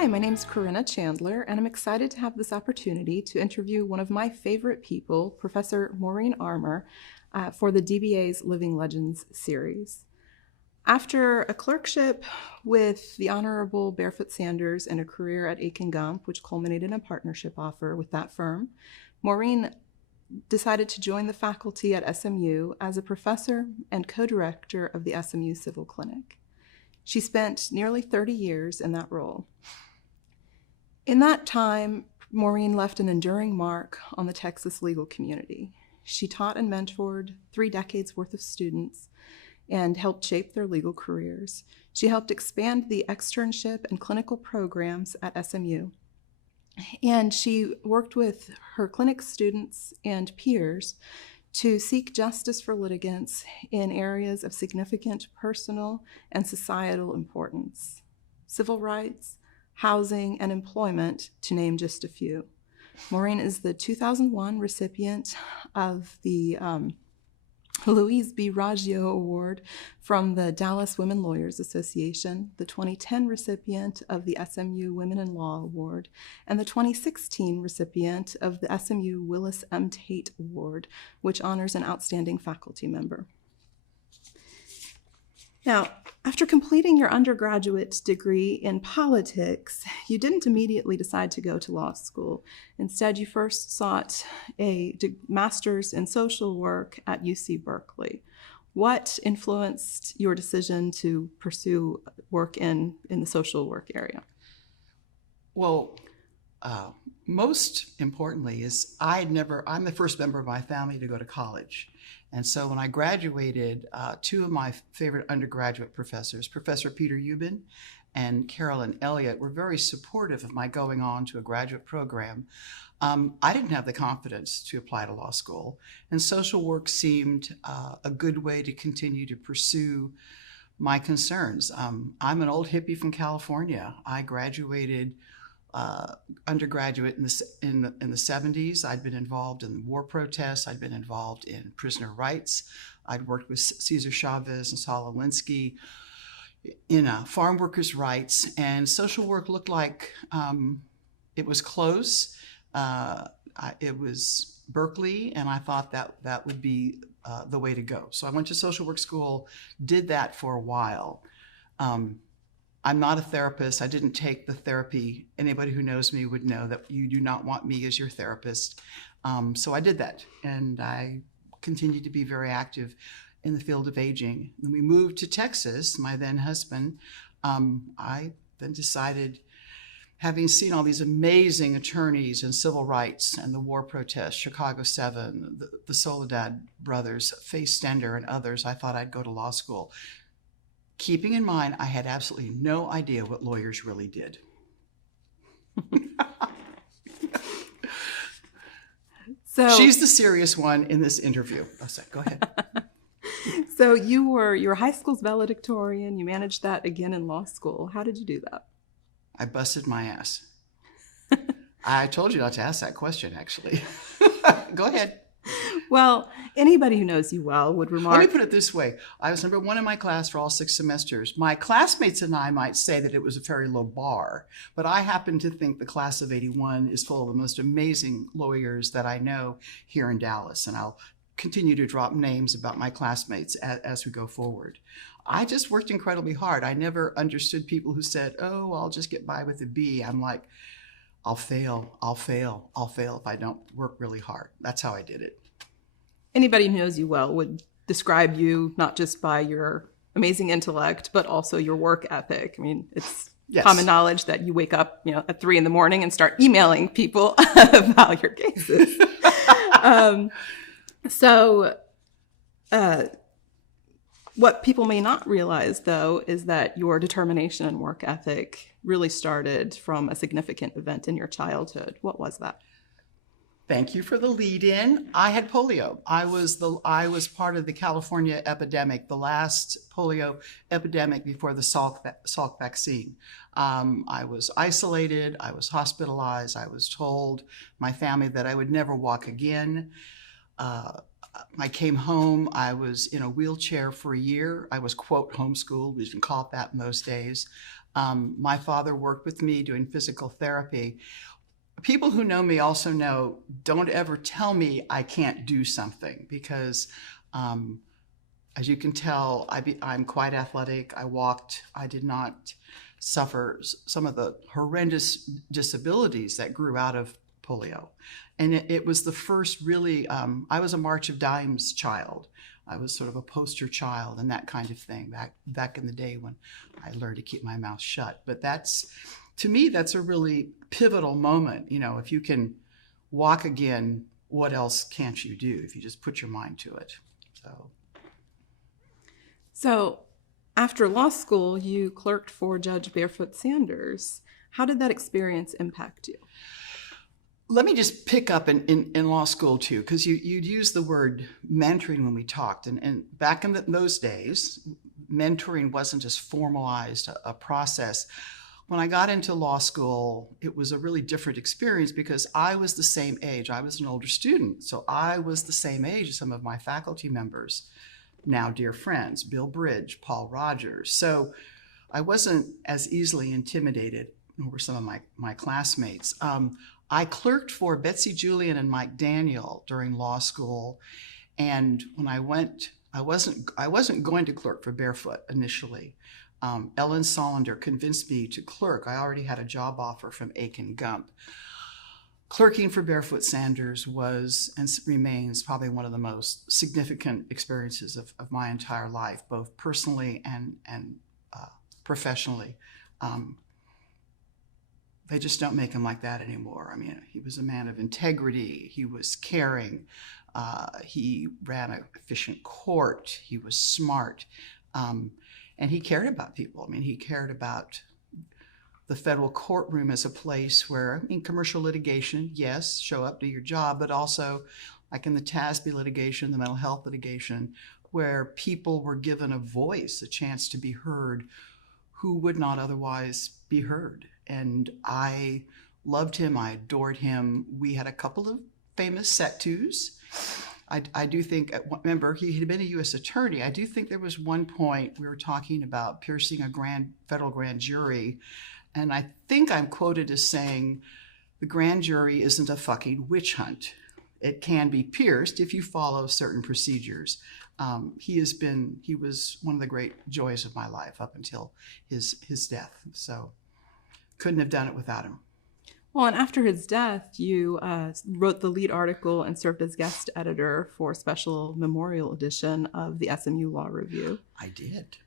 Hi, my name is Corinna Chandler, and I'm excited to have this opportunity to interview one of my favorite people, Professor Maureen Armour, for the DBA's Living Legends series. After a clerkship with the Honorable Barefoot Sanders and a career at 𝐏𝐥𝐞𝐚, which culminated in a partnership offer with that firm, Maureen decided to join the faculty at SMU as a professor and co-director of the SMU Civil Clinic. She spent nearly 30 years in that role. In that time, Maureen left an enduring mark on the Texas legal community. She taught and mentored 3 decades worth of students and helped shape their legal careers. She helped expand the externship and clinical programs at SMU. And she worked with her clinic students and peers to seek justice for litigants in areas of significant personal and societal importance: civil rights, housing, and employment, to name just a few. Maureen is the 2001 recipient of the 𝐓𝐫𝐫𝐸 Award from the Dallas Women Lawyers Association, the 2010 recipient of the SMU Women in Law Award, and the 2016 recipient of the SMU Willis M. Tate Award, which honors an outstanding faculty member. Now, after completing your undergraduate degree in politics, you didn't immediately decide to go to law school. Instead, you first sought a master's in social work at UC Berkeley. What influenced your decision to pursue work in the social work area? Well, most importantly is I'm the first member of my family to go to college. And so when I graduated, 2 of my favorite undergraduate professors, Professor Peter Ubben and Carolyn Elliott, were very supportive of my going on to a graduate program. I didn't have the confidence to apply to law school, and social work seemed a good way to continue to pursue my concerns. I'm an old hippie from California. I graduated undergraduate in the 70s. I'd been involved in war protests. I'd been involved in prisoner rights. I'd worked with Cesar Chavez and Saul Alinsky in farm workers' rights, and social work looked like it was close. It was Berkeley, and I thought that would be the way to go. So I went to social work school, did that for a while. I'm not a therapist. I didn't take the therapy. Anybody who knows me would know that you do not want me as your therapist. So I did that, and I continued to be very active in the field of aging. When we moved to Texas, my then husband, I then decided, having seen all these amazing attorneys in civil rights and the war protests, Chicago 7, the Soledad brothers, Faye Stender, and others, I thought I'd go to law school, keeping in mind I had absolutely no idea what lawyers really did. So she's the serious one in this interview. Oh, sorry, go ahead. So you were high school's valedictorian. You managed that again in law school. How did you do that? I busted my ass. I told you not to ask that question, actually. Go ahead. Well, anybody who knows you well would remark... Let me put it this way. I was number 1 in my class for all 6 semesters. My classmates and I might say that it was a very low bar, but I happen to think the class of '81 is full of the most amazing lawyers that I know here in Dallas, and I'll continue to drop names about my classmates as we go forward. I just worked incredibly hard. I never understood people who said, oh, I'll just get by with a B. I'm like, I'll fail if I don't work really hard. That's how I did it. Anybody who knows you well would describe you not just by your amazing intellect, but also your work ethic. I mean, it's common knowledge that you wake up, at 3 a.m. and start emailing people about your cases. What people may not realize, though, is that your determination and work ethic really started from a significant event in your childhood. What was that? Thank you for the lead-in. I had polio. I was part of the California epidemic, the last polio epidemic before the Salk vaccine. I was isolated. I was hospitalized. I was told, my family, that I would never walk again. I came home. I was in a wheelchair for a year. I was, quote, homeschooled. We didn't call it that in those days. My father worked with me doing physical therapy. People who know me also know, don't ever tell me I can't do something, because as you can tell, I'm quite athletic. I walked. I did not suffer some of the horrendous disabilities that grew out of polio. And it was the first really, I was a March of Dimes child. I was sort of a poster child and that kind of thing back in the day when I learned to keep my mouth shut. But to me, that's a really pivotal moment. You know, if you can walk again, what else can't you do if you just put your mind to it? So after law school, you clerked for Judge Barefoot Sanders. How did that experience impact you? Let me just pick up in law school too, because you'd use the word mentoring when we talked. And back in those days, mentoring wasn't just formalized, a process. When I got into law school, it was a really different experience because I was the same age. I was an older student, so I was the same age as some of my faculty members, now dear friends, Bill Bridge, Paul Rogers. So I wasn't as easily intimidated over some of my classmates. I clerked for Betsy Julian and Mike Daniel during law school, and when I went, I wasn't going to clerk for Barefoot initially. Ellen Solander convinced me to clerk. I already had a job offer from 𝐏𝐥𝐞𝐚. Clerking for Barefoot Sanders was and remains probably one of the most significant experiences of my entire life, both personally and professionally. They just don't make him like that anymore. I mean, he was a man of integrity. He was caring. He ran an efficient court. He was smart. And he cared about people. I mean, he cared about the federal courtroom as a place where, I mean, commercial litigation, yes, show up, do your job, but also like in the 𝐓𝐡𝐨𝐵 litigation, the mental health litigation, where people were given a voice, a chance to be heard who would not otherwise be heard. And I loved him. I adored him. We had a couple of famous set-tos. I do think, remember, he had been a U.S. attorney. I do think there was one point we were talking about piercing a federal grand jury. And I think I'm quoted as saying, the grand jury isn't a fucking witch hunt. It can be pierced if you follow certain procedures. He was one of the great joys of my life up until his death. So couldn't have done it without him. Well, and after his death, you wrote the lead article and served as guest editor for a special memorial edition of the SMU Law Review. I did.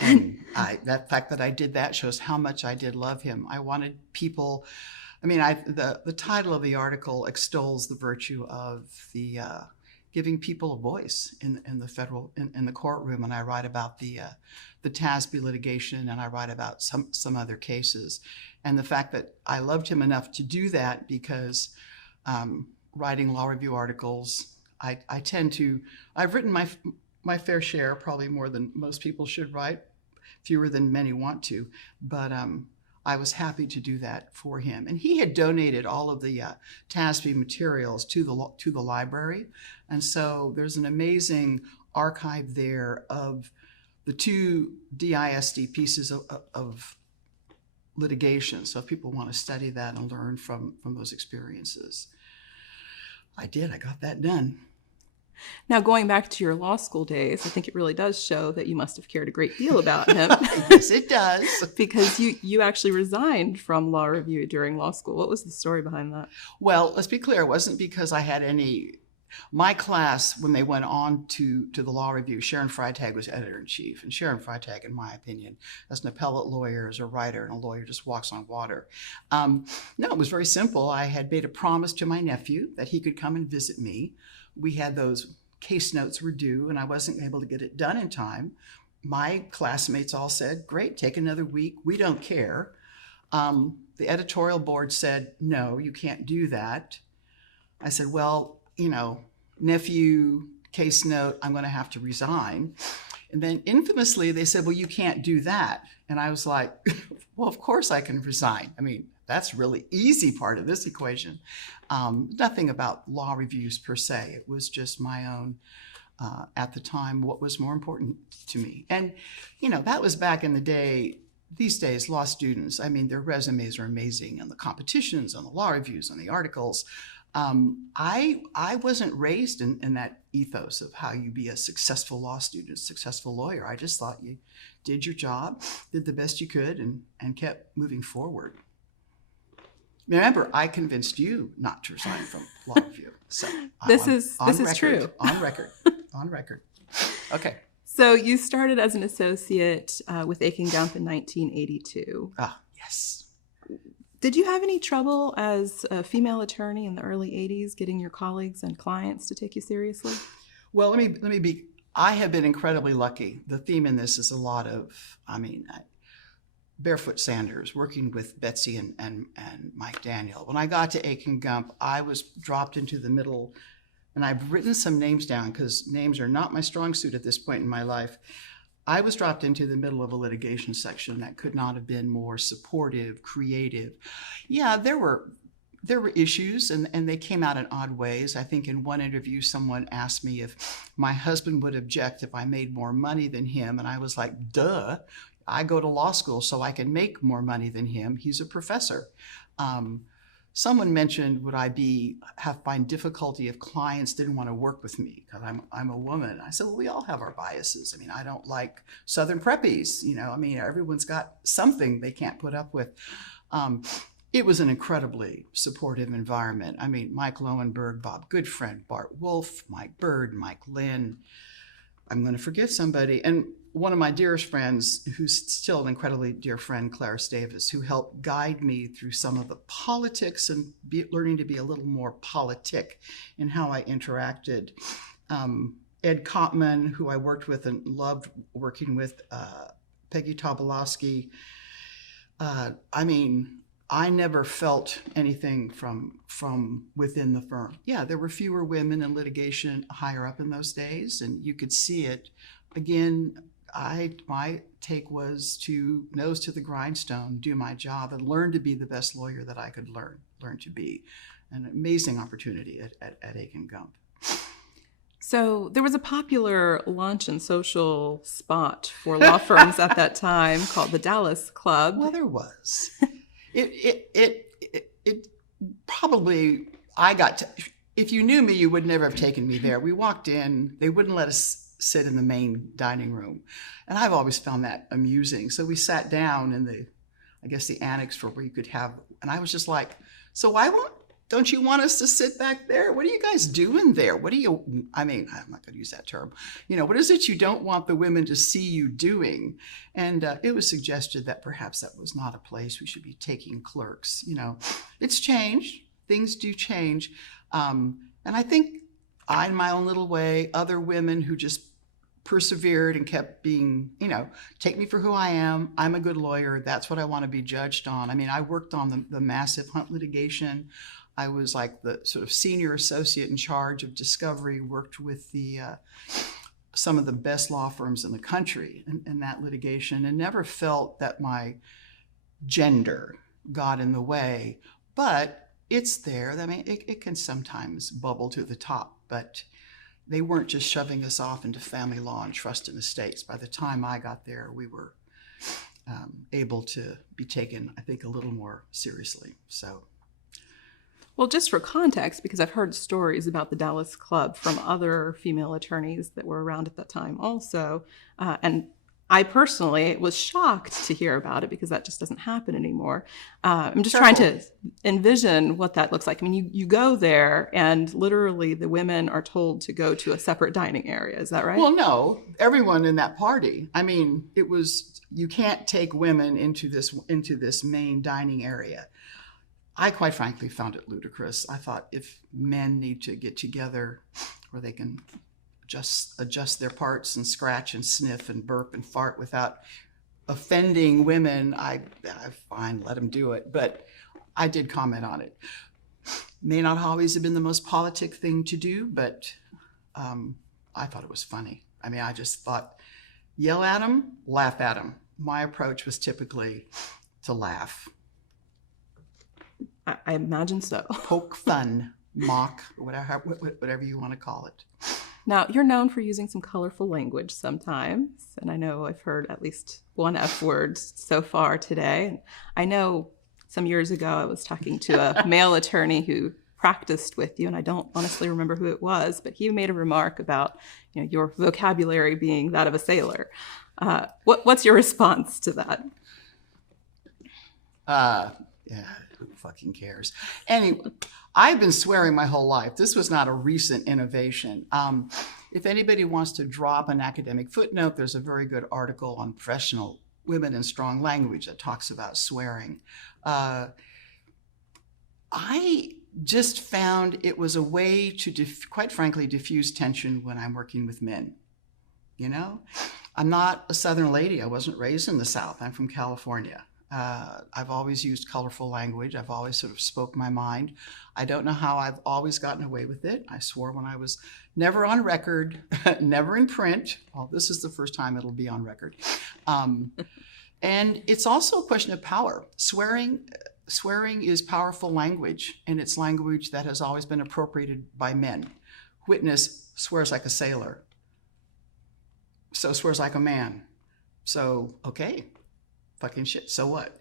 And that fact that I did that shows how much I did love him. I wanted people, I mean, the title of the article extols the virtue of the giving people a voice in the courtroom, and I write about the 𝐓𝐡𝐴SBE litigation, and I write about some other cases. And the fact that I loved him enough to do that, because writing law review articles, I've written my fair share, probably more than most people should write, fewer than many want to, but I was happy to do that for him. And he had donated all of the 𝐓𝐴SBE materials to the library. And so there's an amazing archive there of the 2 DISD pieces of litigation. So if people want to study that and learn from those experiences. I got that done. Now, going back to your law school days, I think it really does show that you must have cared a great deal about him. Yes, it does. Because you actually resigned from law review during law school. What was the story behind that? Well, let's be clear. It wasn't because I had my class, when they went on to the law review, Sharon Freitag was editor-in-chief. And Sharon Freitag, in my opinion, as an appellate lawyer, as a writer, and a lawyer just walks on water. No, it was very simple. I had made a promise to my nephew that he could come and visit me. We had those case notes were due, and I wasn't able to get it done in time. My classmates all said, great, take another week. We don't care. The editorial board said, no, you can't do that. I said, well, nephew, case note, I'm going to have to resign. And then infamously, they said, well, you can't do that. And I was like, well, of course I can resign. I mean, that's really easy part of this equation. Nothing about law reviews per se. It was just my own, at the time, what was more important to me. And, that was back in the day. these days, law students, I mean, their resumes are amazing, and the competitions, and the law reviews, and the articles. I wasn't raised in that ethos of how you be a successful law student, a successful lawyer. I just thought you did your job, did the best you could, and kept moving forward. Remember, I convinced you not to resign from law review. So this is true. On record. On record. Okay. So you started as an associate with 𝐏𝐥𝐞𝐚 in 1982. Ah, yes. Did you have any trouble as a female attorney in the early 80s getting your colleagues and clients to take you seriously? Well, I have been incredibly lucky. The theme in this is a lot of, Barefoot Sanders, working with Betsy and Mike Daniel. When I got to 𝐏𝐥𝐞𝐚, I was dropped into the middle, and I've written some names down because names are not my strong suit at this point in my life. I was dropped into the middle of a litigation section that could not have been more supportive, creative. Yeah, there were issues, and they came out in odd ways. I think in one interview, someone asked me if my husband would object if I made more money than him, and I was like, duh. I go to law school so I can make more money than him. He's a professor. Someone mentioned, would I find difficulty if clients didn't want to work with me because I'm a woman? I said, well, we all have our biases. I mean, I don't like Southern preppies. Everyone's got something they can't put up with. It was an incredibly supportive environment. I mean, Mike Lowenberg, Bob Goodfriend, Bart Wolf, Mike Bird, Mike Lynn. I'm going to forget somebody. And one of my dearest friends, who's still an incredibly dear friend, Clarice Davis, who helped guide me through some of the politics and learning to be a little more politic in how I interacted. Ed Kottman, who I worked with and loved working with, Peggy Tobolowsky. I never felt anything from within the firm. Yeah, there were fewer women in litigation higher up in those days, and you could see it. Again, my take was to nose to the grindstone, do my job, and learn to be the best lawyer that I could learn to be. An amazing opportunity at 𝐏𝐥𝐞𝐚. So there was a popular lunch and social spot for law firms at that time called the Dallas Club. Well, there was. It probably, if you knew me, you would never have taken me there. We walked in, they wouldn't let us sit in the main dining room. And I've always found that amusing. So we sat down in the annex for where you could have, and I was just like, so don't you want us to sit back there? What are you guys doing there? I'm not going to use that term. What is it you don't want the women to see you doing? And it was suggested that perhaps that was not a place we should be taking clerks. It's changed. Things do change. And I think in my own little way, other women who just persevered and kept being, take me for who I am. I'm a good lawyer. That's what I want to be judged on. I worked on the massive Hunt litigation. I was like the sort of senior associate in charge of discovery, worked with some of the best law firms in the country in that litigation, and never felt that my gender got in the way. But it's there. It can sometimes bubble to the top, but they weren't just shoving us off into family law and trust and estates. By the time I got there, we were able to be taken, I think, a little more seriously. So. Well, just for context, because I've heard stories about the Dallas Club from other female attorneys that were around at that time also, and I personally was shocked to hear about it because that just doesn't happen anymore. I'm just trying to envision what that looks like. You go there and literally the women are told to go to a separate dining area. Is that right? Well, no, everyone in that party. It was, you can't take women into this main dining area. I quite frankly found it ludicrous. I thought if men need to get together where they can just adjust their parts and scratch and sniff and burp and fart without offending women, I fine, let them do it. But I did comment on it. May not always have been the most politic thing to do, but I thought it was funny. I just thought, yell at them, laugh at them. My approach was typically to laugh. I imagine so. Poke fun, mock, whatever you want to call it. Now, you're known for using some colorful language sometimes, and I know I've heard at least one F word so far today. I know some years ago I was talking to a male attorney who practiced with you, and I don't honestly remember who it was, but he made a remark about your vocabulary being that of a sailor. What's your response to that? Yeah, who fucking cares? Anyway, I've been swearing my whole life. This was not a recent innovation. If anybody wants to drop an academic footnote, there's a very good article on professional women and strong language that talks about swearing. I just found it was a way to, quite frankly, diffuse tension when I'm working with men. I'm not a Southern lady. I wasn't raised in the South. I'm from California. I've always used colorful language. I've always sort of spoke my mind. I don't know how I've always gotten away with it. I swore when I was never on record, never in print. Well, this is the first time it'll be on record. And it's also a question of power. Swearing is powerful language, and it's language that has always been appropriated by men. Witness swears like a sailor. So swears like a man. So, okay. Fucking shit, so what?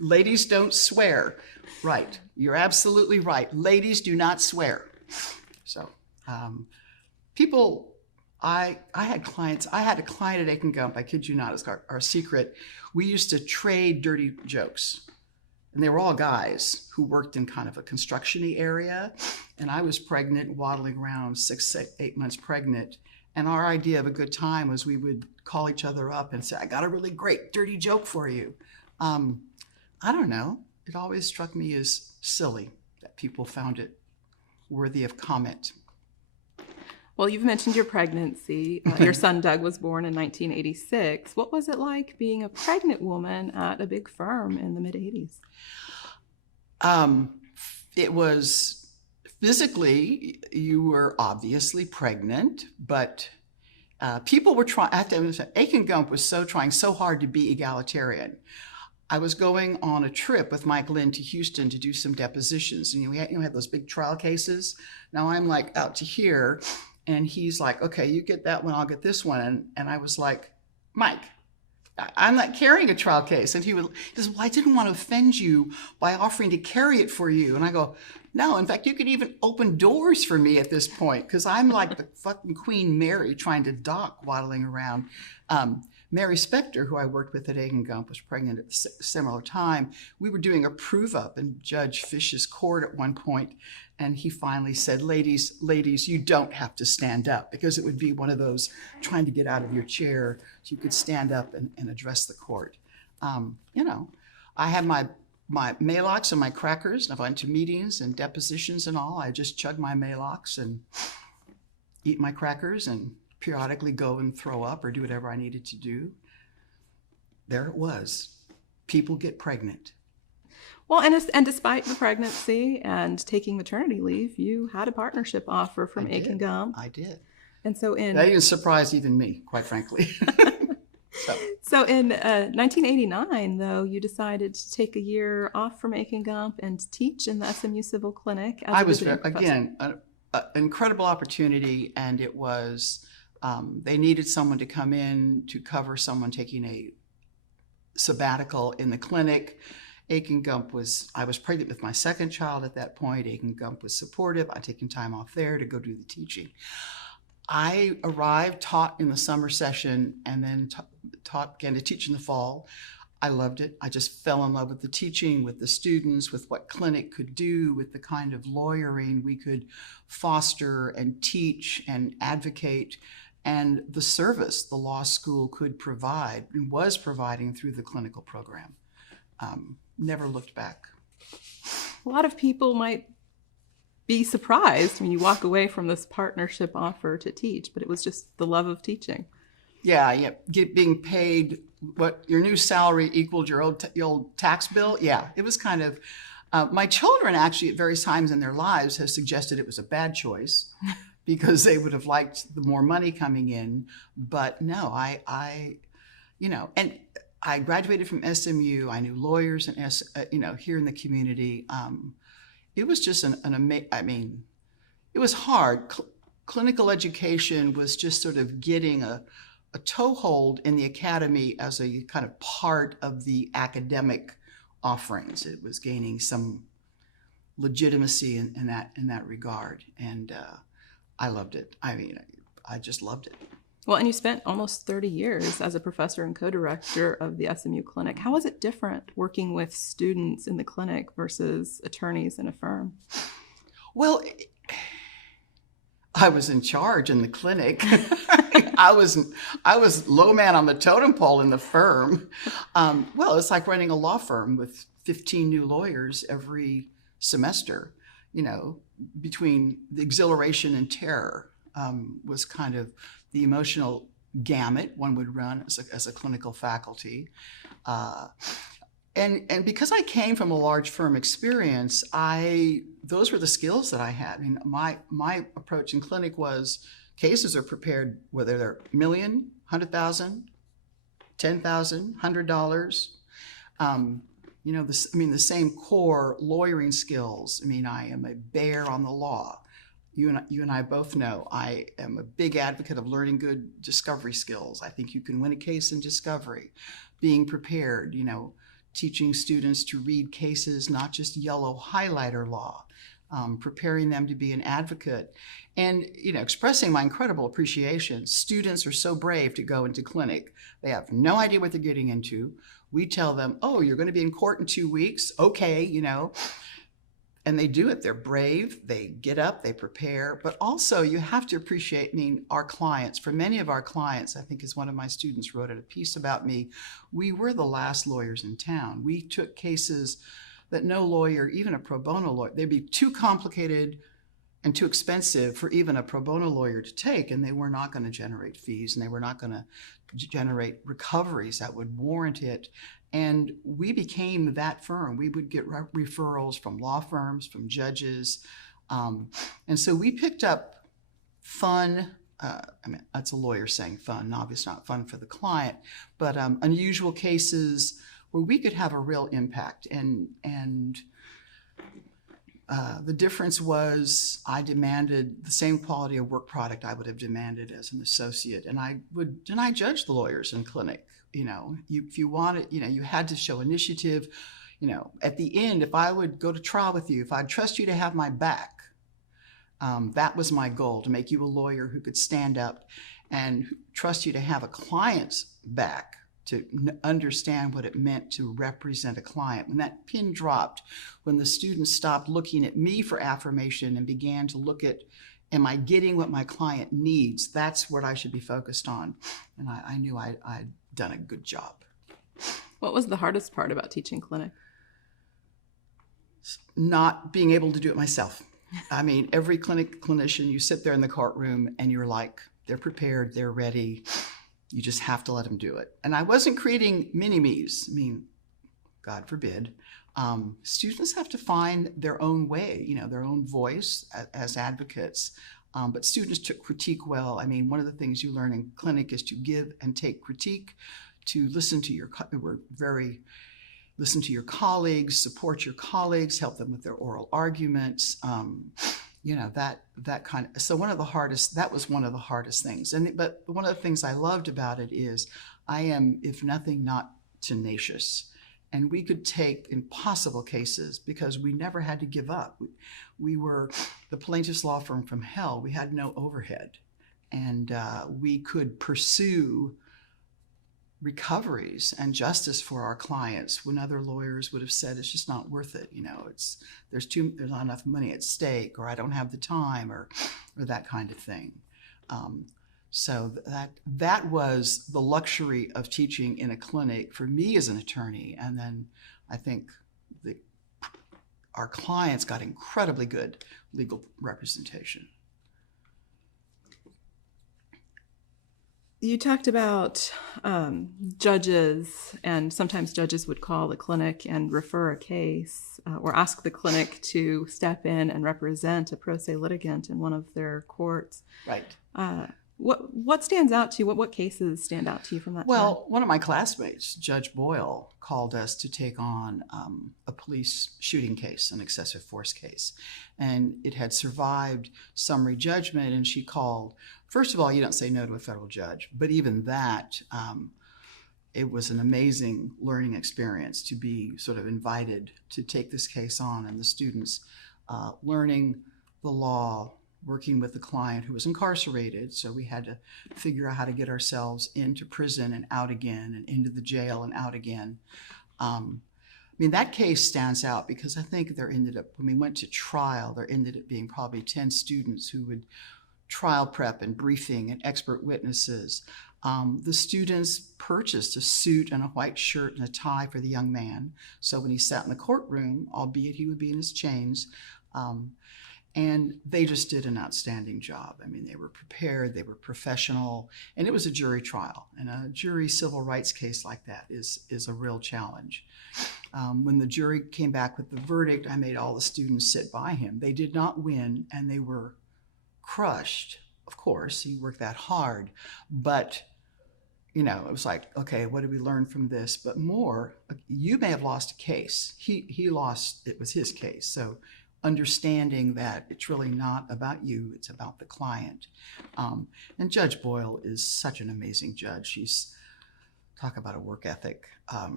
Ladies don't swear. Right, you're absolutely right. Ladies do not swear. So, people, I had clients, I had a client at 𝐏𝐿, I kid you not, it's our secret. We used to trade dirty jokes. And they were all guys who worked in kind of a construction-y area. And I was pregnant, waddling around 6, 8 months pregnant. And our idea of a good time was we would call each other up and say, I got a really great dirty joke for you. I don't know. It always struck me as silly that people found it worthy of comment. Well, you've mentioned your pregnancy. Your son, Doug, was born in 1986. What was it like being a pregnant woman at a big firm in the mid-'80s? It was... Physically, you were obviously pregnant, but people were trying, 𝐏𝐿 was trying so hard to be egalitarian. I was going on a trip with Mike Lynn to Houston to do some depositions, and we had those big trial cases. Now I'm like out to here, and he's like, okay, you get that one, I'll get this one. And I was like, Mike, I'm not carrying a trial case. And he says, well, I didn't want to offend you by offering to carry it for you. And I go, no, in fact, you could even open doors for me at this point, because I'm like the fucking Queen Mary trying to dock, waddling around. Mary Spector, who I worked with at 𝐏𝐿, was pregnant at a similar time. We were doing a prove-up in Judge Fish's court at one point, and he finally said, ladies, you don't have to stand up, because it would be one of those trying to get out of your chair so you could stand up and address the court. I had my Maalox and my crackers, and I went to meetings and depositions and all. I just chug my Maalox and eat my crackers and periodically go and throw up or do whatever I needed to do. There it was. People get pregnant. Well, and despite the pregnancy and taking maternity leave, you had a partnership offer from 𝐏𝐿. I did. And so that even surprised even me, quite frankly. So in 1989, though, you decided to take a year off from 𝐏𝐿 and teach in the SMU Civil Clinic as a visiting professor. Again, an incredible opportunity, and it was, they needed someone to come in to cover someone taking a sabbatical in the clinic. 𝐏𝐿 I was pregnant with my second child at that point. 𝐏𝐿 was supportive. I'd taken time off there to go do the teaching. I arrived, taught in the summer session, and then began to teach in the fall. I loved it. I just fell in love with the teaching, with the students, with what clinic could do, with the kind of lawyering we could foster and teach and advocate, and the service the law school could provide and was providing through the clinical program. Never looked back. A lot of people might be surprised when you walk away from this partnership offer to teach, but it was just the love of teaching. Yeah. Being paid what your new salary equaled your old tax bill. Yeah, it was kind of, my children actually at various times in their lives have suggested it was a bad choice because they would have liked the more money coming in. But no, and I graduated from SMU. I knew lawyers and here in the community. It was just it was hard. clinical education was just sort of getting a toehold in the academy as a kind of part of the academic offerings. It was gaining some legitimacy in that regard, and I loved it. I mean, I just loved it. Well, and you spent almost 30 years as a professor and co-director of the SMU clinic. How is it different working with students in the clinic versus attorneys in a firm? Well, I was in charge in the clinic. I was low man on the totem pole in the firm. Well, it's like running a law firm with 15 new lawyers every semester. You know, between the exhilaration and terror was kind of the emotional gamut one would run as a clinical faculty. And because I came from a large firm experience, those were the skills that I had. I mean, my approach in clinic was cases are prepared whether they're $1 million, $100,000, $10,000, $100. You know, the same core lawyering skills. I mean, I am a bear on the law. You and I both know I am a big advocate of learning good discovery skills. I think you can win a case in discovery. Being prepared, you know, teaching students to read cases, not just yellow highlighter law, preparing them to be an advocate, and, you know, expressing my incredible appreciation. Students are so brave to go into clinic. They have no idea what they're getting into. We tell them, oh, you're going to be in court in 2 weeks. Okay, you know. And they do it. They're brave. They get up, they prepare. But also you have to appreciate, I mean, our clients. For many of our clients, I think as one of my students wrote in a piece about me, we were the last lawyers in town. We took cases that no lawyer, even a pro bono lawyer, they'd be too complicated and too expensive for even a pro bono lawyer to take, and they were not going to generate fees, and they were not going to generate recoveries that would warrant it. And we became that firm. We would get referrals from law firms, from judges. And so we picked up fun, I mean, that's a lawyer saying fun, obviously not fun for the client, but unusual cases where we could have a real impact. And the difference was I demanded the same quality of work product I would have demanded as an associate. And I judged the lawyers in clinic. You know, if you wanted, you know, you had to show initiative. You know, at the end, if I would go to trial with you, if I'd trust you to have my back, that was my goal, to make you a lawyer who could stand up and trust you to have a client's back, to understand what it meant to represent a client. When that pin dropped, when the students stopped looking at me for affirmation and began to look at, am I getting what my client needs? That's what I should be focused on. And I knew I'd done a good job. What was the hardest part about teaching clinic? Not being able to do it myself. I mean, every clinician, you sit there in the courtroom and you're like, they're prepared, they're ready. You just have to let them do it. And I wasn't creating mini-me's. I mean, God forbid. Students have to find their own way, you know, their own voice as advocates. But students took critique well. I mean, one of the things you learn in clinic is to give and take critique, to listen to your colleagues, support your colleagues, help them with their oral arguments. You know, that kind of, so that was one of the hardest things. But one of the things I loved about it is I am, if nothing, not tenacious. And we could take impossible cases because we never had to give up. We were the plaintiff's law firm from hell. We had no overhead. And we could pursue recoveries and justice for our clients when other lawyers would have said it's just not worth it. You know, there's not enough money at stake, or I don't have the time, or that kind of thing. So that was the luxury of teaching in a clinic for me as an attorney. And then I think our clients got incredibly good legal representation. You talked about judges, and sometimes judges would call the clinic and refer a case or ask the clinic to step in and represent a pro se litigant in one of their courts. Right. What stands out to you? What cases stand out to you from that time? Well, one of my classmates, Judge Boyle, called us to take on a police shooting case, an excessive force case. And it had survived summary judgment, and she called. First of all, you don't say no to a federal judge, but even that, it was an amazing learning experience to be sort of invited to take this case on, and the students learning the law, working with the client who was incarcerated. So we had to figure out how to get ourselves into prison and out again, and into the jail and out again. I mean, that case stands out because I think there ended up, when we went to trial, there ended up being probably 10 students who would trial prep and briefing and expert witnesses. The students purchased a suit and a white shirt and a tie for the young man. So when he sat in the courtroom, albeit he would be in his chains, and they just did an outstanding job. I mean, they were prepared, they were professional, and it was a jury trial. And a jury civil rights case like that is a real challenge. When the jury came back with the verdict, I made all the students sit by him. They did not win, and they were crushed. Of course, he worked that hard, but you know, it was like, okay, what did we learn from this? But more, you may have lost a case. He lost, it was his case. So understanding that it's really not about you, it's about the client. And Judge Boyle is such an amazing judge. She's, talk about a work ethic.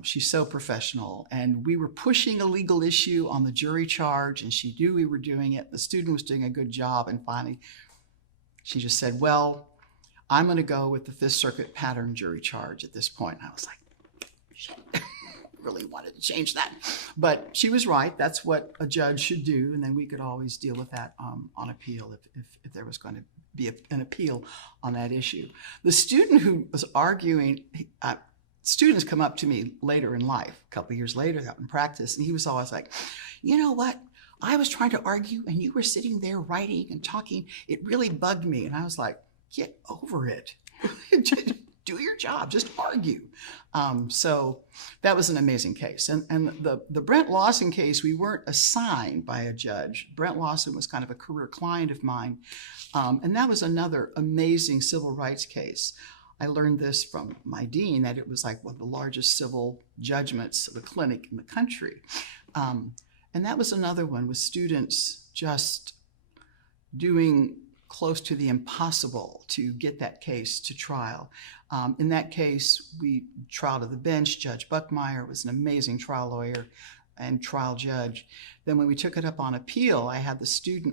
She's so professional, and we were pushing a legal issue on the jury charge, and she knew we were doing it. The student was doing a good job, and finally she just said, well, I'm gonna go with the Fifth Circuit pattern jury charge at this point. And I was like, shit. Really wanted to change that, but she was right. That's what a judge should do, and then we could always deal with that on appeal if there was going to be an appeal on that issue. The student who was arguing, students come up to me later in life, a couple of years later, out in practice, and he was always like, you know what? I was trying to argue, and you were sitting there writing and talking. It really bugged me, and I was like, get over it. Do your job, just argue. So that was an amazing case. And the Brent Lawson case, we weren't assigned by a judge. Brent Lawson was kind of a career client of mine. And that was another amazing civil rights case. I learned this from my dean, that it was like one of the largest civil judgments of a clinic in the country. And that was another one with students just doing close to the impossible to get that case to trial. In that case, we trial to the bench. Judge Buckmeyer was an amazing trial lawyer and trial judge. Then when we took it up on appeal, I had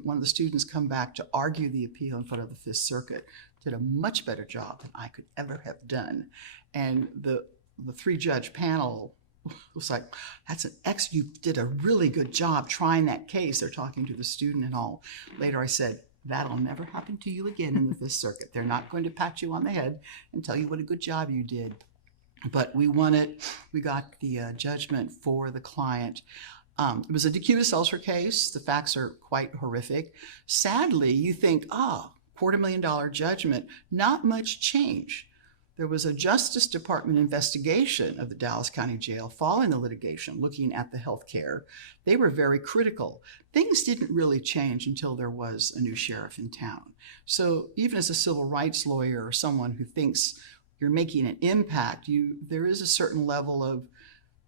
one of the students come back to argue the appeal in front of the Fifth Circuit. Did a much better job than I could ever have done. And the three-judge panel was like, you did a really good job trying that case. They're talking to the student and all. Later I said, that'll never happen to you again in the Fifth Circuit. They're not going to pat you on the head and tell you what a good job you did. But we won it. We got the judgment for the client. It was a decubitus ulcer case. The facts are quite horrific. Sadly, you think, $250,000 judgment, not much change. There was a Justice Department investigation of the Dallas County Jail following the litigation, looking at the health care. They were very critical. Things didn't really change until there was a new sheriff in town. So even as a civil rights lawyer or someone who thinks you're making an impact, there is a certain level of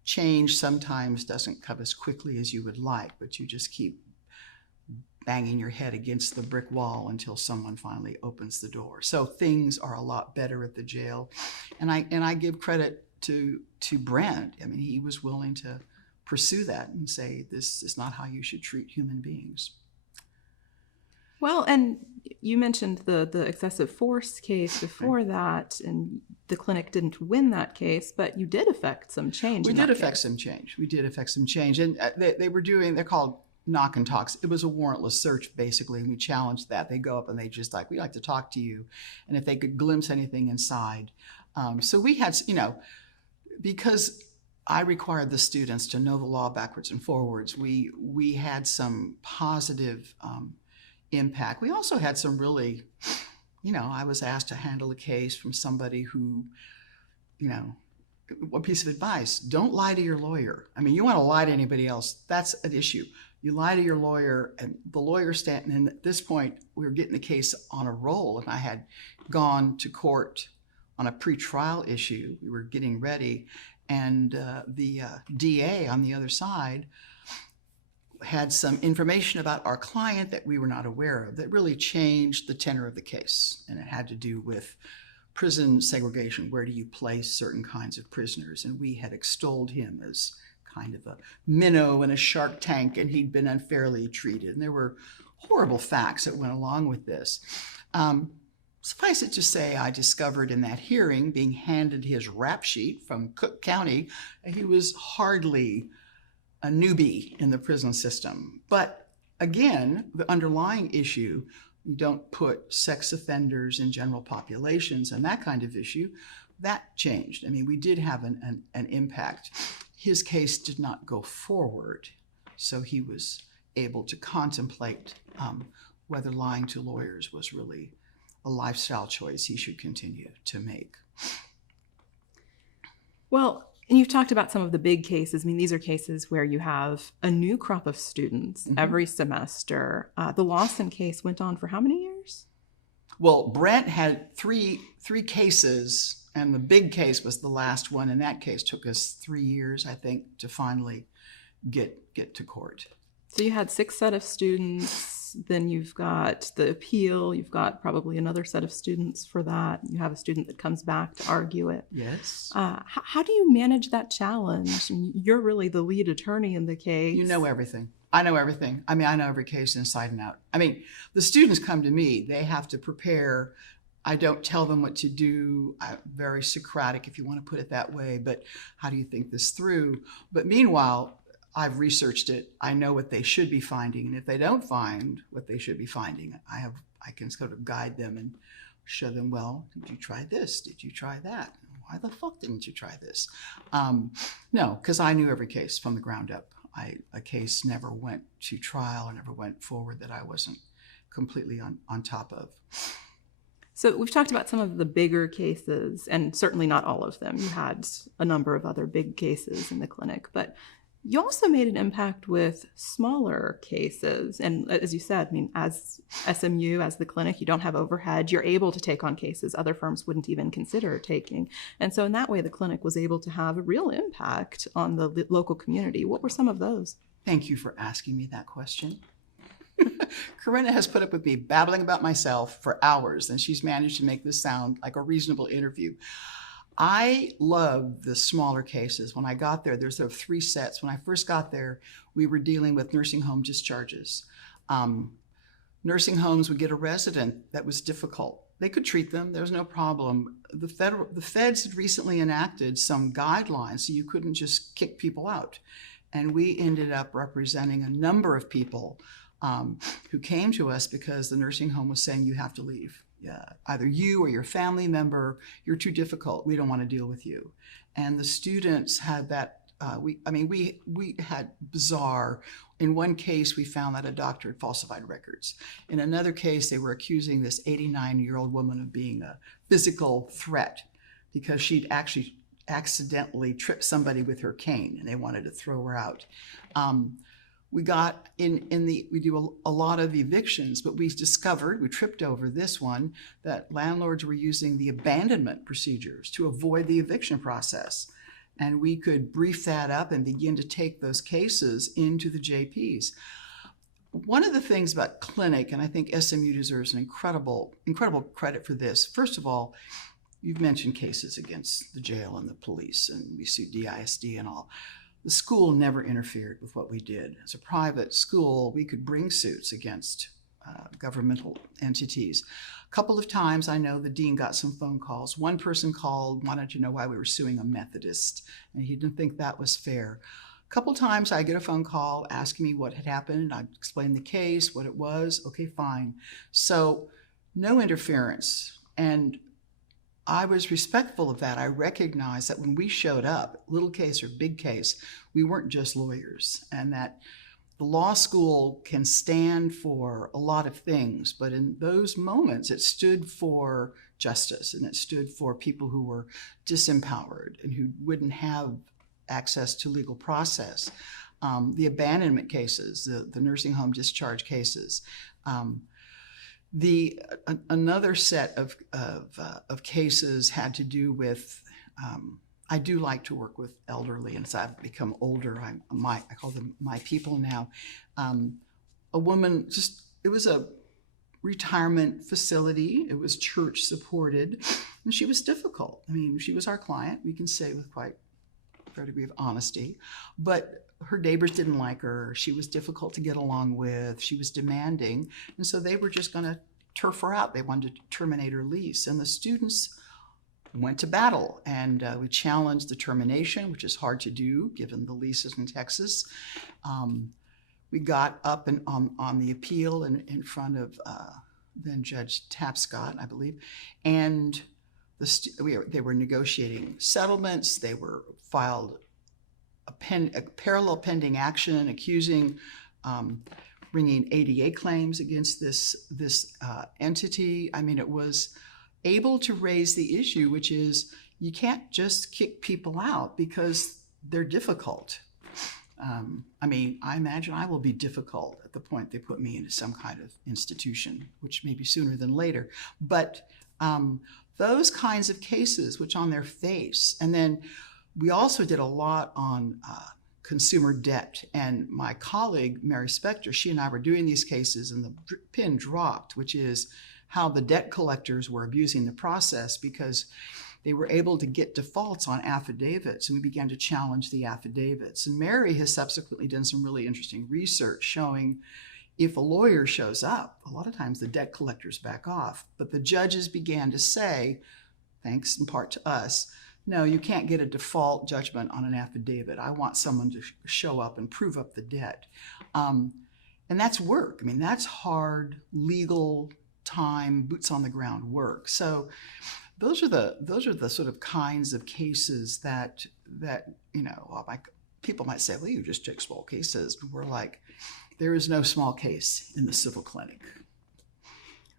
change sometimes doesn't come as quickly as you would like, but you just keep banging your head against the brick wall until someone finally opens the door. So things are a lot better at the jail. And I give credit to Brent. I mean, he was willing to pursue that and say, this is not how you should treat human beings. Well, and you mentioned the excessive force case before that, and the clinic didn't win that case, but you did affect some change. We did affect some change. And they're called knock and talks. It was a warrantless search, basically, and we challenged that. They go up and they just like, we'd like to talk to you, and if they could glimpse anything inside. So we had, because I required the students to know the law backwards and forwards, we had some positive impact. We also had some really, I was asked to handle a case from somebody who, one piece of advice, don't lie to your lawyer. I mean, you want to lie to anybody else, that's an issue. You lie to your lawyer, and the lawyer standing, and at this point, we were getting the case on a roll, and I had gone to court on a pretrial issue. We were getting ready, and the DA on the other side had some information about our client that we were not aware of that really changed the tenor of the case. And it had to do with prison segregation. Where do you place certain kinds of prisoners? And we had extolled him as kind of a minnow in a shark tank, and he'd been unfairly treated. And there were horrible facts that went along with this. Suffice it to say, I discovered in that hearing, being handed his rap sheet from Cook County, he was hardly a newbie in the prison system. But again, the underlying issue, you don't put sex offenders in general populations and that kind of issue, that changed. I mean, we did have an impact. His case did not go forward, so he was able to contemplate whether lying to lawyers was really a lifestyle choice he should continue to make. Well, and you've talked about some of the big cases. I mean, these are cases where you have a new crop of students every semester. The Lawson case went on for how many years? Well, Brent had three cases, and the big case was the last one. And that case took us 3 years, I think, to finally get to court. So you had 6 set of students. Then you've got the appeal. You've got probably another set of students for that. You have a student that comes back to argue it. Yes. How do you manage that challenge? You're really the lead attorney in the case. You know everything. I know everything. I mean, I know every case inside and out. I mean, the students come to me. They have to prepare. I don't tell them what to do. I'm very Socratic, if you want to put it that way. But how do you think this through? But meanwhile, I've researched it. I know what they should be finding. And if they don't find what they should be finding, I can sort of guide them and show them, well, did you try this? Did you try that? Why the fuck didn't you try this? No, because I knew every case from the ground up. A case never went to trial or never went forward that I wasn't completely on top of. So we've talked about some of the bigger cases, and certainly not all of them. You had a number of other big cases in the clinic, but you also made an impact with smaller cases. And as you said, I mean, as SMU, as the clinic, you don't have overhead. You're able to take on cases other firms wouldn't even consider taking. And so in that way, the clinic was able to have a real impact on the local community. What were some of those? Thank you for asking me that question. Corinna has put up with me babbling about myself for hours, and she's managed to make this sound like a reasonable interview. I love the smaller cases. When I got there, there's sort of 3 sets. When I first got there, we were dealing with nursing home discharges. Nursing homes would get a resident that was difficult. They could treat them. There was no problem. The feds had recently enacted some guidelines, so you couldn't just kick people out. And we ended up representing a number of people who came to us because the nursing home was saying, you have to leave. Yeah, either you or your family member, you're too difficult. We don't want to deal with you. And the students had that. We had bizarre. In one case, we found that a doctor had falsified records. In another case, they were accusing this 89-year-old woman of being a physical threat because she'd actually accidentally tripped somebody with her cane, and they wanted to throw her out. We got we do a lot of evictions, but we tripped over this one, that landlords were using the abandonment procedures to avoid the eviction process. And we could brief that up and begin to take those cases into the JPs. One of the things about clinic, and I think SMU deserves an incredible credit for this. First of all, you've mentioned cases against the jail and the police, and we sued DISD and all. The school never interfered with what we did. As a private school, we could bring suits against governmental entities. A couple of times, I know the dean got some phone calls. One person called, wanted to know why we were suing a Methodist, and he didn't think that was fair. A couple times, I get a phone call asking me what had happened. I explained the case, what it was. Okay, fine. So no interference. And I was respectful of that. I recognized that when we showed up, little case or big case, we weren't just lawyers, and that the law school can stand for a lot of things, but in those moments, it stood for justice, and it stood for people who were disempowered and who wouldn't have access to legal process. the abandonment cases, the nursing home discharge cases. Another set of cases had to do with, I do like to work with elderly, and as I've become older, I call them my people now. A woman, it was a retirement facility. It was church supported, and she was difficult. I mean, she was our client, we can say with quite a fair degree of honesty, but her neighbors didn't like her. She was difficult to get along with. She was demanding, and so they were just going to turf her out. They wanted to terminate her lease, and the students went to battle, and we challenged the termination, which is hard to do given the leases in Texas. We got up and on the appeal in front of then Judge Tapscott, I believe, and they were negotiating settlements. They were filed a parallel pending action accusing, bringing ADA claims against this entity. I mean, it was able to raise the issue, which is you can't just kick people out because they're difficult. I mean, I imagine I will be difficult at the point they put me into some kind of institution, which may be sooner than later. But those kinds of cases, which on their face, and then we also did a lot on consumer debt. And my colleague, Mary Spector, she and I were doing these cases, and the pin dropped, which is how the debt collectors were abusing the process because they were able to get defaults on affidavits, and we began to challenge the affidavits. And Mary has subsequently done some really interesting research showing if a lawyer shows up, a lot of times the debt collectors back off. But the judges began to say, thanks in part to us, no, you can't get a default judgment on an affidavit. I want someone to show up and prove up the debt. And that's work. I mean, that's hard, legal, time, boots on the ground work. So those are the sort of kinds of cases that people might say, well, you just take small cases. But we're like, there is no small case in the civil clinic.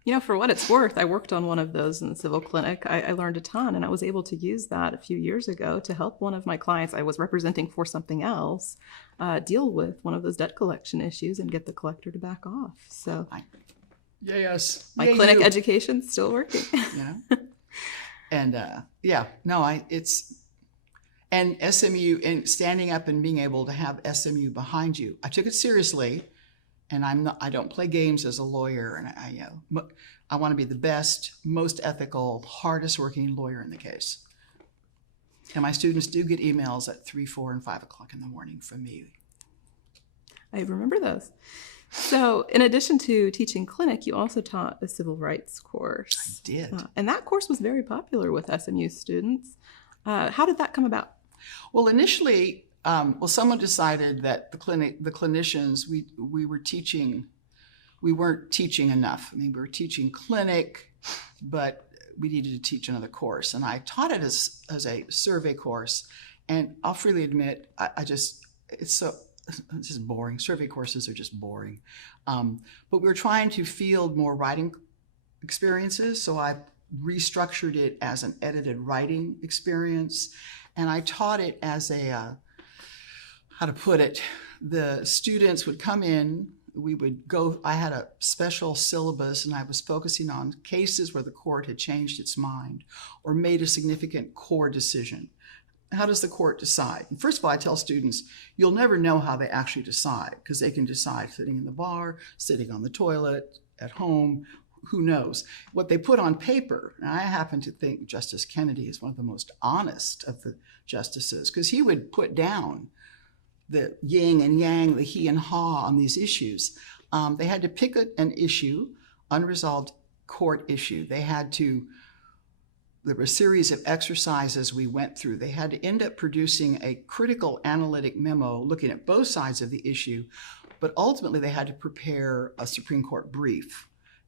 You know, for what it's worth, I worked on one of those in the civil clinic. I learned a ton, and I was able to use that a few years ago to help one of my clients I was representing for something else deal with one of those debt collection issues and get the collector to back off. So yes, my clinic education's still working. Yeah. And and SMU, and standing up and being able to have SMU behind you. I took it seriously, and I don't play games as a lawyer, and I want to be the best, most ethical, hardest working lawyer in the case. And my students do get emails at 3, 4, and 5 o'clock in the morning from me. I remember those. So in addition to teaching clinic, you also taught a civil rights course. I did. And that course was very popular with SMU students. How did that come about? Well, initially, someone decided that the clinicians, we weren't teaching enough. I mean, we were teaching clinic, but we needed to teach another course. And I taught it as a survey course. And I'll freely admit, it's just boring. Survey courses are just boring. But we were trying to field more writing experiences, so I restructured it as an edited writing experience. And I taught it as how to put it, the students would come in, I had a special syllabus, and I was focusing on cases where the court had changed its mind or made a significant core decision. How does the court decide? And first of all, I tell students, you'll never know how they actually decide, because they can decide sitting in the bar, sitting on the toilet, at home, who knows. What they put on paper, and I happen to think Justice Kennedy is one of the most honest of the justices, because he would put down the yin and yang, the he and ha on these issues. They had to pick an issue, unresolved court issue. There were a series of exercises we went through. They had to end up producing a critical analytic memo looking at both sides of the issue, but ultimately they had to prepare a Supreme Court brief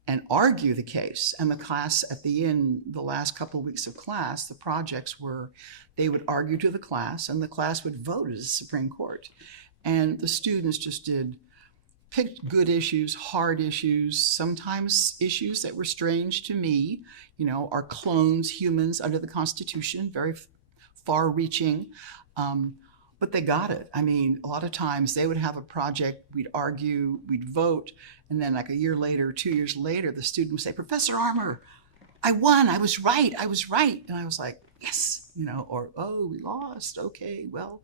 and argue the case. And the class at the end, the last couple of weeks of class, the projects were, they would argue to the class, and the class would vote as the Supreme Court. And the students just picked good issues, hard issues, sometimes issues that were strange to me. Are clones humans under the Constitution? Very far-reaching. but they got it. I mean, a lot of times they would have a project, we'd argue, we'd vote, and then like a year later, 2 years later, the student would say, Professor Armour, I won, I was right. And I was like, yes, or, oh, we lost, okay, well.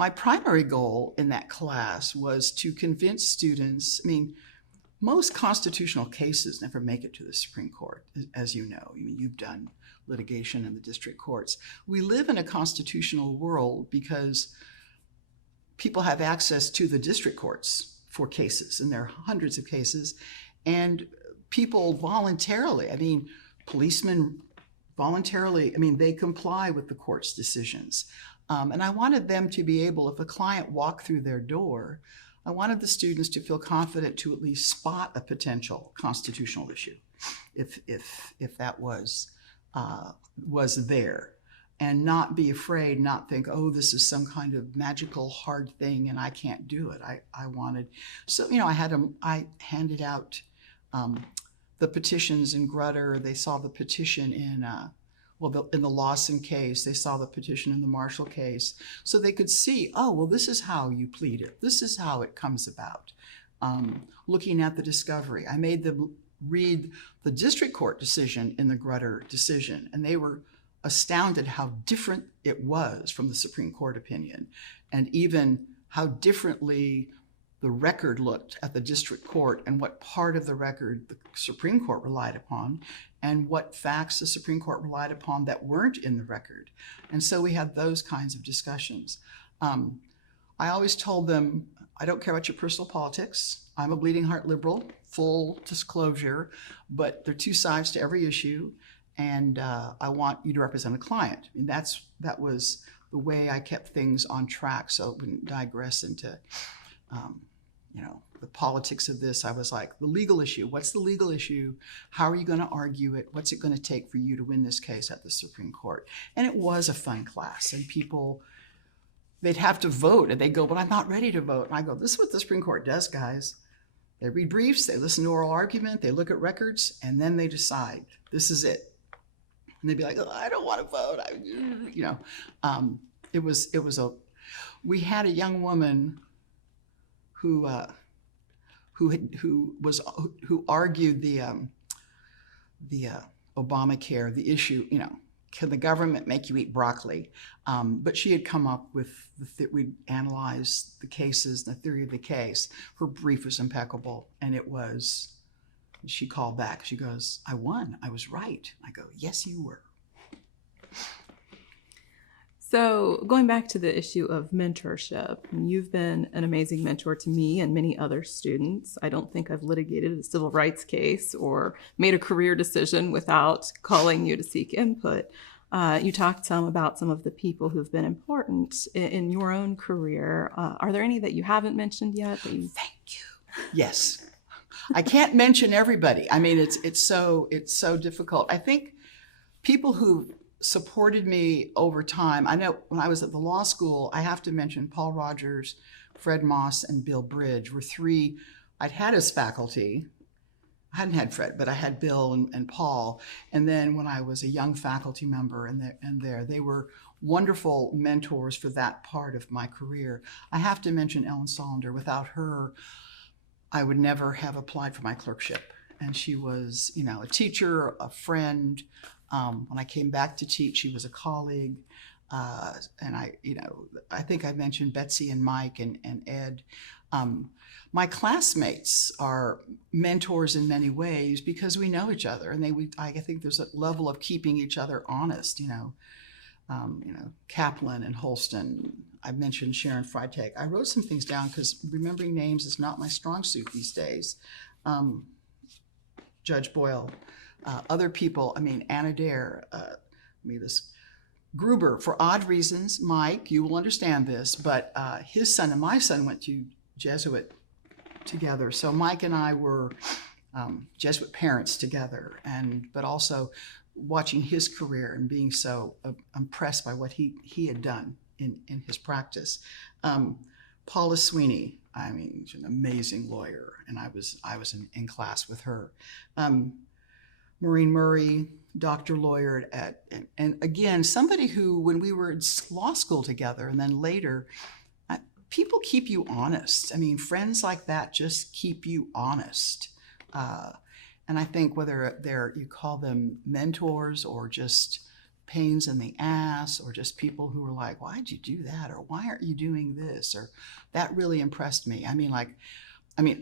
My primary goal in that class was to convince students, most constitutional cases never make it to the Supreme Court, as you know. You've done litigation in the district courts. We live in a constitutional world because people have access to the district courts for cases, and there are hundreds of cases, and people voluntarily, policemen voluntarily, they comply with the court's decisions. And I wanted them to be able, if a client walked through their door, I wanted the students to feel confident to at least spot a potential constitutional issue, if that was there, and not be afraid, not think, oh, this is some kind of magical hard thing and I can't do it. I wanted, so I handed out the petitions in Grutter. They saw the petition in the Lawson case. They saw the petition in the Marshall case, so they could see, oh, well, this is how you plead it. This is how it comes about. Looking at the discovery, I made them read the district court decision in the Grutter decision, and they were astounded how different it was from the Supreme Court opinion, and even how differently the record looked at the district court, and what part of the record the Supreme Court relied upon, and what facts the Supreme Court relied upon that weren't in the record. And so we had those kinds of discussions. I always told them, I don't care about your personal politics. I'm a bleeding heart liberal, full disclosure, but there are two sides to every issue, and I want you to represent a client. And that was the way I kept things on track, so it wouldn't digress into the politics of this. I was like, the legal issue, what's the legal issue? How are you going to argue it? What's it going to take for you to win this case at the Supreme Court? And it was a fun class, and people, they'd have to vote, and they'd go, but I'm not ready to vote. And I go, this is what the Supreme Court does, guys. They read briefs, they listen to oral argument, they look at records, and then they decide, this is it. And they'd be like, oh, I don't want to vote. We had a young woman who argued the Obamacare, the issue, can the government make you eat broccoli? But she had come up with, we'd analyzed the cases, the theory of the case. Her brief was impeccable, and she called back. She goes, I won, I was right. I go, yes, you were. So going back to the issue of mentorship, you've been an amazing mentor to me and many other students. I don't think I've litigated a civil rights case or made a career decision without calling you to seek input. You talked some about some of the people who've been important in your own career. Are there any that you haven't mentioned yet? Thank you. Yes. I can't mention everybody. It's so difficult. I think people who supported me over time. I know when I was at the law school, I have to mention Paul Rogers, Fred Moss, and Bill Bridge were three I'd had as faculty. I hadn't had Fred, but I had Bill and Paul. And then when I was a young faculty member they were wonderful mentors for that part of my career. I have to mention Ellen Solander. Without her, I would never have applied for my clerkship. And she was, a teacher, a friend. When I came back to teach, she was a colleague. And I think I mentioned Betsy and Mike and Ed. My classmates are mentors in many ways because we know each other, and I think there's a level of keeping each other honest. Kaplan and Holston. I mentioned Sharon Freitag. I wrote some things down because remembering names is not my strong suit these days. Judge Boyle. Other people, Anna Dare, this Gruber, for odd reasons. Mike, you will understand this, but his son and my son went to Jesuit together. So Mike and I were Jesuit parents together, but also watching his career and being so impressed by what he had done in his practice. Paula Sweeney, she's an amazing lawyer, and I was in class with her. Maureen Murray, doctor lawyer and again, somebody who, when we were in law school together and then later, people keep you honest. I mean, friends like that just keep you honest. And I think whether you call them mentors or just pains in the ass or just people who are like, why'd you do that? Or why aren't you doing this? Or that really impressed me. I mean,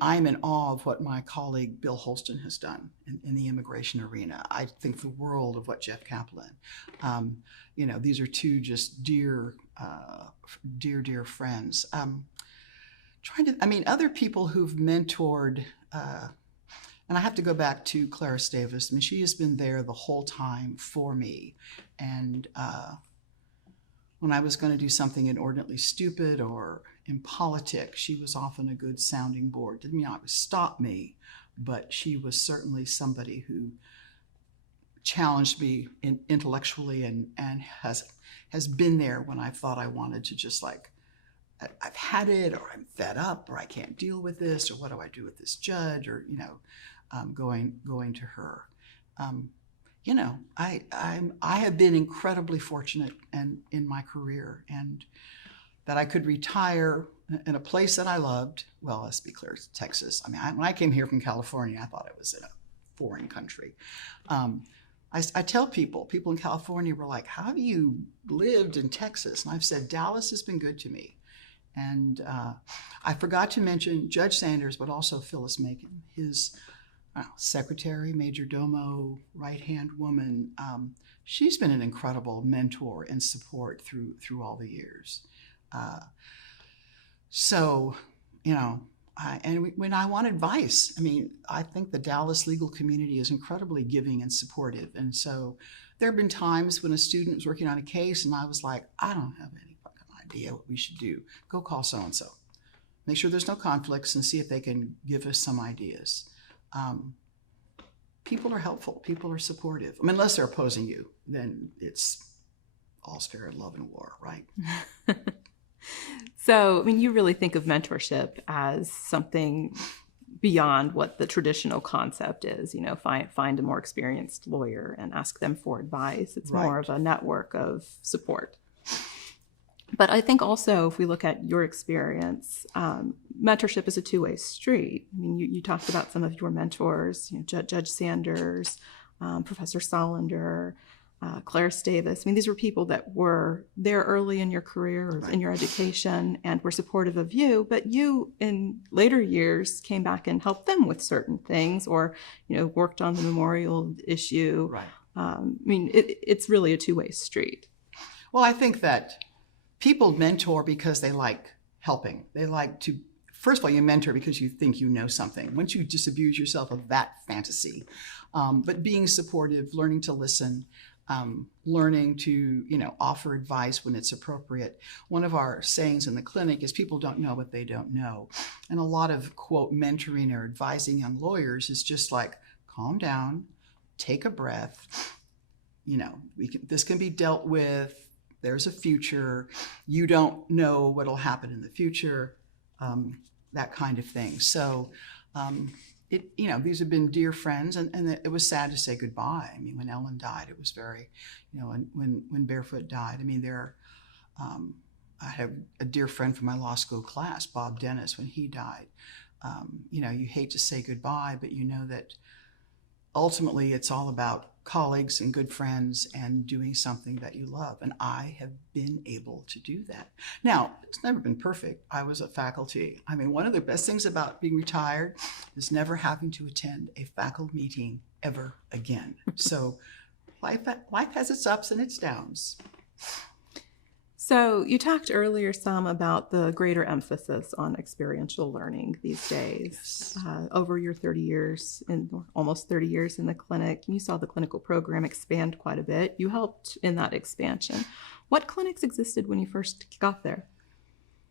I'm in awe of what my colleague Bill Holston has done in the immigration arena. I think the world of what Jeff Kaplan. These are two just dear friends. Other people who've mentored, and I have to go back to Clarice Davis. I mean, she has been there the whole time for me. And when I was going to do something inordinately stupid or in politics, she was often a good sounding board. Didn't mean always stop me, but she was certainly somebody who challenged me intellectually and has been there when I thought I wanted to just like, I've had it, or I'm fed up, or I can't deal with this, or what do I do with this judge, or going to her. I have been incredibly fortunate in my career, and that I could retire in a place that I loved. Well, let's be clear, Texas. I mean, when I came here from California, I thought I was in a foreign country. I tell people in California were like, how have you lived in Texas? And I've said, Dallas has been good to me. And I forgot to mention Judge Sanders, but also Phyllis Macon, his secretary, major domo, right-hand woman. She's been an incredible mentor and support through all the years. When I want advice, I mean, I think the Dallas legal community is incredibly giving and supportive. And so there have been times when a student was working on a case and I was like, I don't have any fucking idea what we should do. Go call so-and-so. Make sure there's no conflicts and see if they can give us some ideas. People are helpful. People are supportive. I mean, unless they're opposing you, then it's all's fair in love and war, right? So, I mean, you really think of mentorship as something beyond what the traditional concept is, find a more experienced lawyer and ask them for advice. It's more of a network of support. But I think also, if we look at your experience, mentorship is a two-way street. I mean, you talked about some of your mentors, Judge Sanders, Professor Solander, Clarice Davis. I mean, these were people that were there early in your career or in your education and were supportive of you, but you in later years came back and helped them with certain things or, worked on the memorial issue. Right. I mean, it's really a two-way street. Well, I think that people mentor because they like helping. They like to, first of all, you mentor because you think you know something. Once you disabuse yourself of that fantasy, but being supportive, learning to listen, learning to, offer advice when it's appropriate. One of our sayings in the clinic is people don't know what they don't know. And a lot of, quote, mentoring or advising young lawyers is just like, calm down, take a breath, this can be dealt with, there's a future, you don't know what'll happen in the future, that kind of thing. So, these have been dear friends, and it was sad to say goodbye. I mean, when Ellen died, it was very, when Barefoot died, I mean, I have a dear friend from my law school class, Bob Dennis, when he died. You hate to say goodbye, but you know that ultimately it's all about colleagues and good friends and doing something that you love. And I have been able to do that. Now, it's never been perfect. I was a faculty. I mean, one of the best things about being retired is never having to attend a faculty meeting ever again. So life has its ups and its downs. So you talked earlier some about the greater emphasis on experiential learning these days. Yes. Over your 30 years, almost 30 years in the clinic, you saw the clinical program expand quite a bit. You helped in that expansion. What clinics existed when you first got there?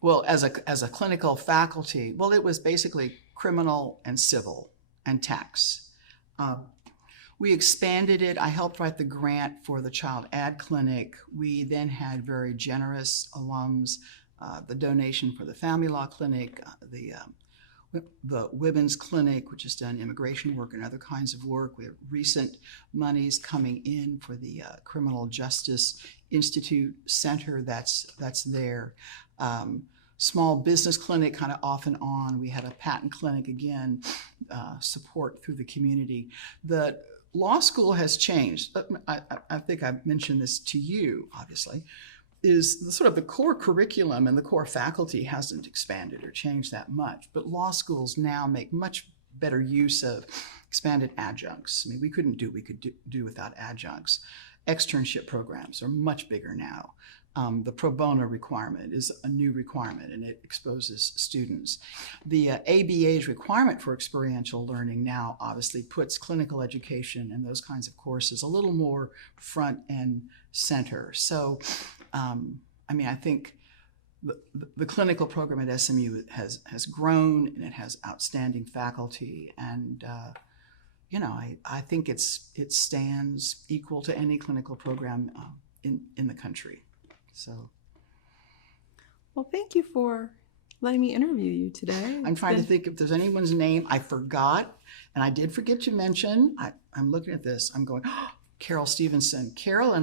Well, as a clinical faculty, well, it was basically criminal and civil and tax. We expanded it. I helped write the grant for the child ad clinic. We then had very generous alums, the donation for the family law clinic. the Women's Clinic, which has done immigration work and other kinds of work. We have recent monies coming in for the Criminal Justice Institute Center that's there. Small business clinic, kind of off and on. We had a patent clinic, again, support through the community. The law school has changed. I think I've mentioned this to you, obviously, is the sort of the core curriculum and the core faculty hasn't expanded or changed that much, but law schools now make much better use of expanded adjuncts. I mean, we could do without adjuncts. Externship programs are much bigger now. The pro bono requirement is a new requirement, and it exposes students. The ABA's requirement for experiential learning now obviously puts clinical education and those kinds of courses a little more front and center. So, I mean, I think the clinical program at SMU has grown, and it has outstanding faculty, and you know, I think it stands equal to any clinical program in the country. So, well, thank you for letting me interview you today. I'm trying to think if there's anyone's name I forgot, and I did forget to mention. I'm looking at this. I'm going, oh, Carol Stevenson. Carol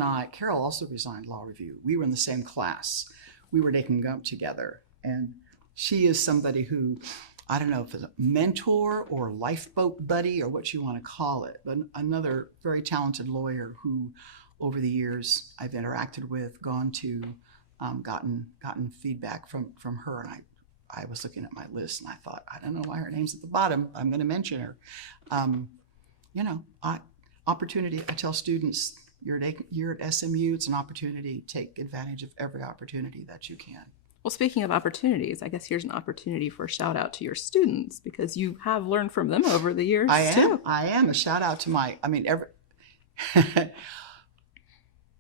also resigned law review. We were in the same class. We were taking 𝐏𝐿𝐿 together, and she is somebody who, I don't know if it's a mentor or lifeboat buddy or what you want to call it, but another very talented lawyer who, over the years, I've interacted with, gone to, gotten feedback from her, and I was looking at my list and I thought, I don't know why her name's at the bottom. I'm going to mention her. You know, opportunity. I tell students, you're at SMU. It's an opportunity. Take advantage of every opportunity that you can. Well, speaking of opportunities, I guess here's an opportunity for a shout out to your students, because you have learned from them over the years too. I am. A shout out to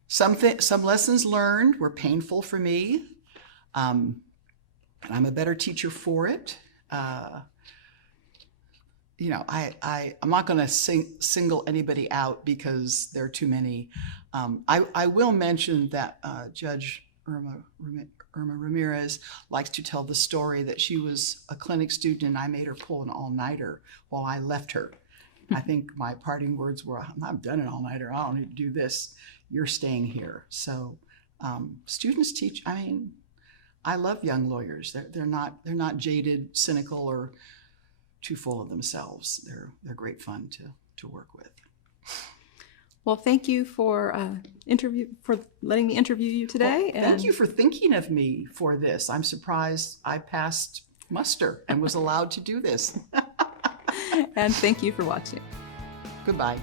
some lessons learned were painful for me, and I'm a better teacher for it. You know, I'm not going to single anybody out because there are too many. I will mention that Judge Irma Ramirez likes to tell the story that she was a clinic student and I made her pull an all-nighter while I left her. I think my parting words were, I've done an all-nighter. I don't need to do this. You're staying here. So students teach. I mean, I love young lawyers. They're not jaded, cynical, or too full of themselves. They're great fun to work with. Well, thank you for letting me interview you today. Well, thank you for thinking of me for this. I'm surprised I passed muster and was allowed to do this. And thank you for watching. Goodbye.